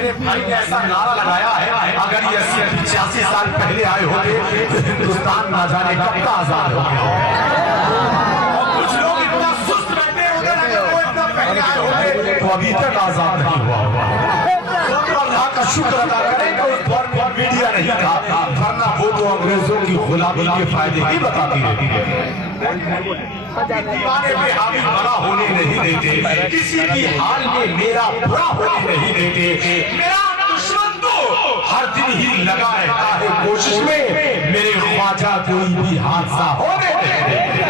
میرے بھائی نے ایسا نعرہ لگایا ہے اگر یہ 80-85 سال پہلے آئے ہوتے تو ہندوستان نہ جانے کب کا آزاد ہو گیا اور کچھ لوگ اتنا سست بیٹھے ہوتے ہیں اگر وہ اتنا پہلے آئے ہوتے تو ابھی تک آزاد نہیں ہوا تو اللہ کا شکر ادا کریں کہ اس دور میں میڈیا نہیں تھا ورنہ وہ تو انگریزوں کی غلامی کے فائدے ہی بتاتی رہتی ہے دیوانے پہ حاوی بڑا ہونے نہیں دیتے کسی بھی حال میں میرا برا ہونے نہیں دیتے میرا دشمن تو ہر دن ہی لگا رہتا ہے کوشش میں میرے خواجہ کوئی بھی حادثہ ہونے دیتے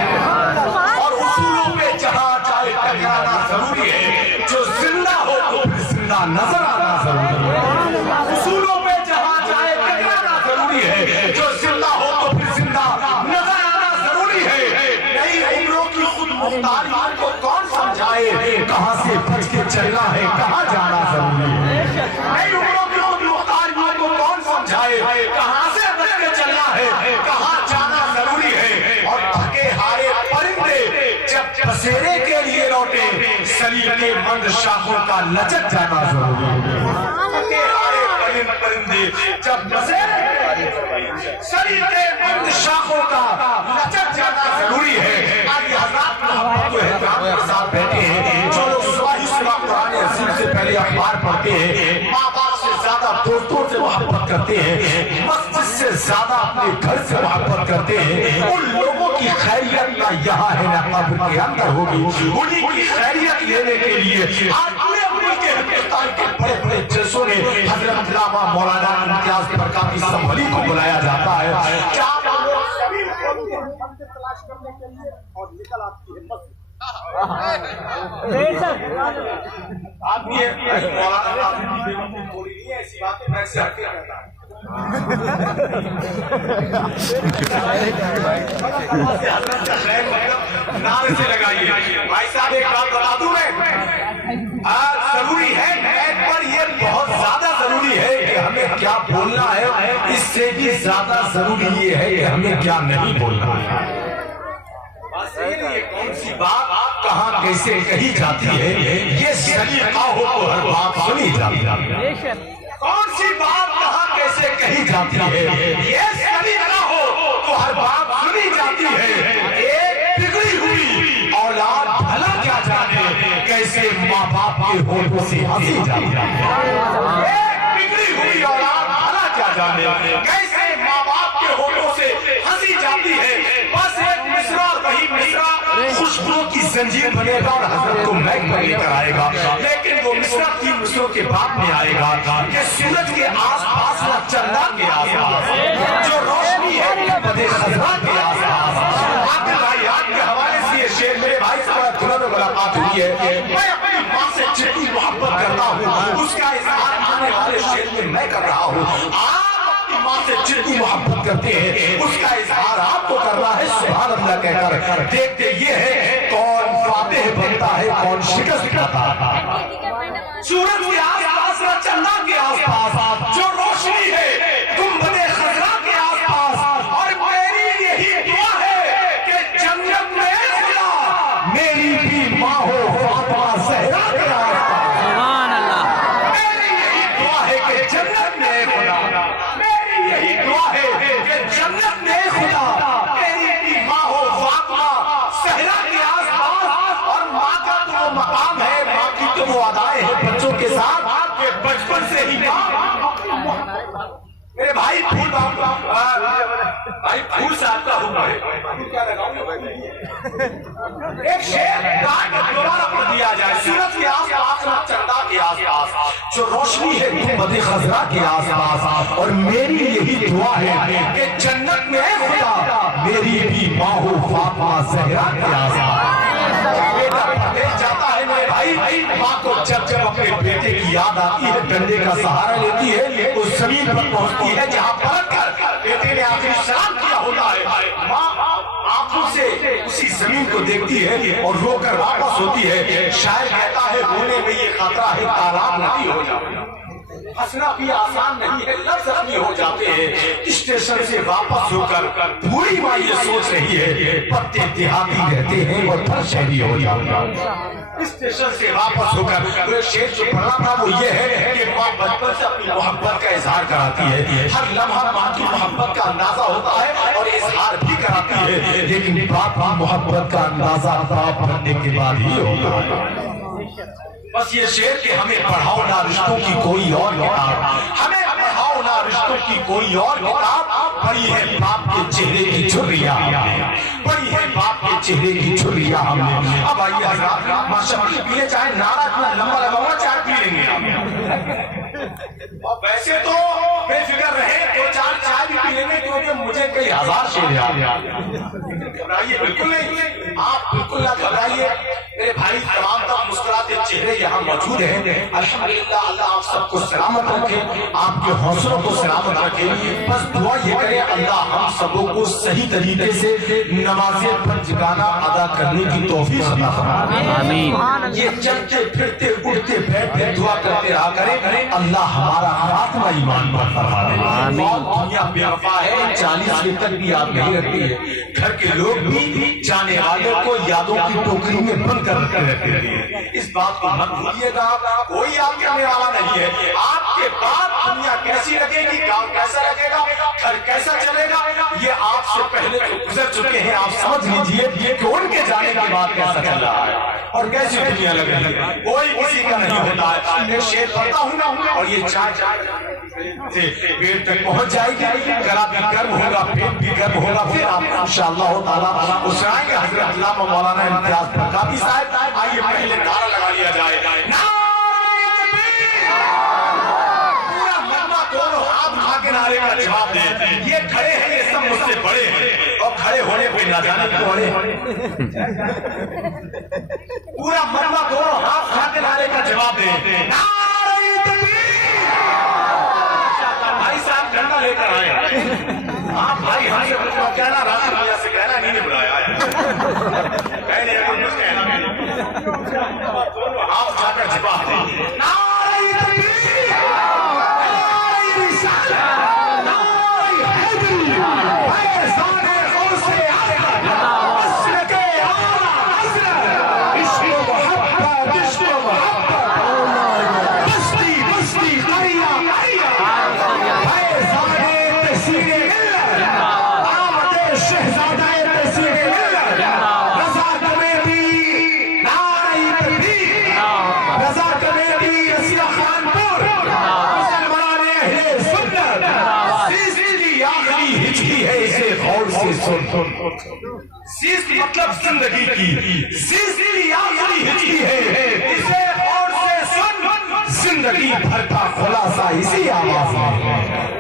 اور اصولوں پہ جہاں چاہے ٹکرانا ضروری ہے جو زندہ ہو تو پھر زندہ نظر آنا ضروری ہے اصولوں پہ جہاں چاہے ٹکرانا ضروری ہے جو زندہ ہو تو پھر زندہ نظر مختاریوں کو کون سمجھائے کہاں سے بچ کے چلنا ہے کہاں جانا ضروری ہے نئی عمروں کی خود مختاریوں کو کون سمجھائے کہاں سے بچ کے چلنا ہے کہاں جانا ضروری ہے اور تھکے ہارے پرندے جب بسیرے کے لیے لوٹے سلیقے مند شاخوں کا لچک جانا ضروری ہے تھکے ہارے پرندے جب بسیرے سلیقے مند شاخوں کا لچک جانا ضروری ہے آج حضرات محبت کو احترام کے ساتھ بیٹھے ہیں جو لوگ صبح قرآن عظیم سے پہلے اخبار پڑھتے ہیں ماں باپ سے زیادہ دوستوں سے محبت کرتے ہیں مسجد سے زیادہ اپنے گھر سے محبت کرتے ہیں ان لوگوں کی خیریت نہ یہاں ہے نہ قبر کے اندر ہوگی انہی کی خیریت لینے کے لیے آج پورے ملک کے ہندوستان کے بڑے بڑے جلسوں میں حضرت علامہ مولانا امتیاز برکاتی سنبھلی کو بلایا جاتا ہے تلاش کرنے کے لیے اور نکل آتی ہے مسجد آدمی مولانا تھوڑی نہیں ایسی باتیں میں سے ہٹ کے کہتا ہوں نعرے سے لگائیے بھائی صاحب ایک بات بتا دوں میں ضروری ہے نیٹ پر یہ بہت زیادہ ضروری ہے کہ ہمیں کیا بولنا ہے اس سے بھی زیادہ ضروری یہ ہے کہ ہمیں کیا نہیں بولنا ہے کون سی بات کہاں کیسے کہی جاتی ہے یہ سلیقہ ہو تو ہر بات سنی جاتی ہے کون سی بات کہاں کیسے کہی جاتی ہے یہ سلیقہ ہو تو ہر بات سنی جاتی ہے ایک بگڑی ہوئی اولاد بھلا کیا جانے کیسے ماں باپ کے ہونٹوں سے ہنسی جاتی ہے ایک بگڑی ہوئی اولاد بھلا کیا جانے کیسے ماں باپ کے ہونٹوں سے ہنسی جاتی ہے بس ایک مصرع اور وہی مصرع خوشبو کی زنجیر بنے گا اور حضرت کو محک پر لے کر آئے گا لیکن وہ مصرع 3 مصرعوں کے بعد میں آئے گا کہ سورج کے آس پاس نہ چندہ کے آس پاس جو روشنی ہے گنبد خضرا کے آس پاس آقا بھائیات کے حوالے سے یہ شعر میرے بھائی سے بڑا دلوں میں ملاقات ہوئی ہے میں اپنی ماں سے جتنی محبت کرتا ہوں اس کا اظہار آنے والے شعر میں میں کر رہا ہوں ماں سے جتنی محبت کرتے ہیں اس کا اظہار آپ کو کرنا ہے سبحان اللہ کہہ کر دیکھتے یہ ہے کون فاتح بنتا ہے کون شکست کھاتا ہے سورج کے آس پاس نہ چندہ کے آس پاس جو روشنی ہے گنبد خضرا کے آس پاس اور میری یہی دعا ہے کہ جنت میں خدا میری بھی ماں ہو فاطمہ زہرا کے آس پاس سبحان اللہ میری یہی دعا ہے کہ جنت میں خدا یہی دعا ہے کہ جنت میں خدا تیری بھی ماں ہو فاطمہ زہرا کے آس پاس اور ماں کا تو وہ مقام ہے ماں کی تو وہ ادائیں ہیں بچوں کے ساتھ کہ بچپن سے ہی میرے بھائی پھول بھائی پھول سے آتا ہوں ایک شعر دوبارہ پڑھ دیا جائے سورج کے آس پاس نہ چندہ کے آس پاس جو روشنی ہے گنبد خضرا کے آس پاس اور میری یہی دعا ہے کہ جنت میں خدا میری بھی ماں ہو فاطمہ زہرا کے آس پاس بیٹا پردیس جاتا ہے میرے بھائی ماں کو جب جب اپنے بیٹے کی یاد آتی ہے ڈنڈے کا سہارا لیتی ہے اس زمین پر پہنچتی ہے جہاں پلٹ کر بیٹے نے آخری سلام کیا ہوتا ہے ماں آنکھوں سے اسی زمین کو دیکھتی ہے اور رو کر واپس ہوتی ہے شاعر کہتا ہے رونے میں یہ خطرہ ہے تالاب ندی ہو جائے ہنسنا بھی آسان نہیں ہے، لفظ زخمی ہو جاتے ہیں۔ اسٹیشن سے واپس ہو کر پوری ماں یہ سوچ رہی ہے پتے دیہاتی رہتے ہیں اور پھر شہری ہو جاتا ہے۔ اسٹیشن سے واپس ہو کر وہ شعر جو پڑھا تھا وہ یہ ہے کہ ماں بچپن سے اپنی محبت کا اظہار کراتی ہے، ہر لمحہ ماں کی محبت کا اندازہ ہوتا ہے اور اظہار بھی کراتی ہے، لیکن باپ کی محبت کا اندازہ باپ بننے کے بعد ہی ہوتا ہے۔ بس یہ شعر کہ ہمیں پڑھاؤ نہ رشتوں کی کوئی اور کتاب، ہمیں پڑھاؤ نہ رشتوں کی کوئی اور کتاب، پڑھی ہے باپ کے چہرے کی جھریاں، پڑھی ہے باپ کے چہرے کی جھریاں ہم نے۔ اب آئیے حضرات ماشاءاللہ پیے چاہے نعرہ اتنا لمبا لگا چائے پی لیں گے، اور ویسے تو بے فکر رہے دو چار چائے بھی پی لیں گے کیونکہ مجھے کئی ہزار شعر یاد ہیں۔ گھبرائیے بالکل نہیں، آپ بالکل نہ گھبرائیے میرے بھائی، تمام تر مسکراتے چہرے یہاں موجود ہیں۔ الحمدللہ اللہ آپ سب کو سلامت رکھے، آپ کے حوصلوں کو سلامت رکھے۔ بس دعا یہ کرے اللہ ہم سبوں کو صحیح طریقے سے نماز فرض گانا ادا کرنے کی توفیق عطا فرمائے، آمین۔ یہ چلتے پھرتے اٹھتے بیٹھتے دعا کرتے رہا کریں، اللہ ہمارا خاتمہ ایمان پر فرما دے۔ بہت دنیا بے وفا ہے، 40 تک بھی آپ نہیں رکھتی ہے، گھر کے لوگ بھی جانے والے کو یادوں کی ٹوکری میں بند کر رکھتے ہیں۔ اس بات کو مت بھولیے گا، کوئی آپ کرنے والا نہیں ہے۔ آپ کے بعد دنیا کیسی لگے گی، گاؤں کیسا لگے گا، گھر کیسا چلے گا، یہ آپ سے پہلے جو گزر چکے ہیں آپ سمجھ لیجئے کہ ان کے جانے کے بعد کیسا چل رہا ہے اور کیسی دنیا لگ رہی ہے، کوئی کسی کا نہیں ہوتا ہے۔ میں شعر پڑھتا ہوں اور یہ چائے پیٹ تک پہنچ جائے گی، گلا بھی گرم ہوگا، پیٹ بھی گرم ہوگا، پھر آپ انشاءاللہ تعالیٰ اسرائیں گے حضرت علامہ مولانا امتیاز پرکابی صاحب۔ آئیے پہلے نعرہ لگا لیا جائے، پورا مجمع دونوں ہاتھ اٹھا کے نعرے کا جواب دے۔ یہ کھڑے ہیں، یہ سب مجھ سے بڑے ہیں اور کھڑے ہونے پہ نہ جانے کیوں بڑے ہیں۔ پورا مجمع دونوں ہاتھ اٹھا کے نعرے کا جواب دے۔ ڈنڈا لے کر آئے آپ بھائی، ہم سے کچھ کہنا راشد بھیا سے کہنا نہیں نے بلایا ہے، کہنے اگر کچھ کہنا آپ جا کر جواب دیں۔ نعرہ تکبیر، نعرہ رسالت، نعرہ حیدری، فیضان غوث اعظم، مسلک اعلیٰ حضرت، عشق و محبت، عشق و محبت، بستی بستی قریہ قریہ، سیس کی مطلب زندگی کی، سیس کی آخری ہجری ہے، اسے اور سے سن، زندگی بھر کا خلاصہ اسی آواز میں ہے۔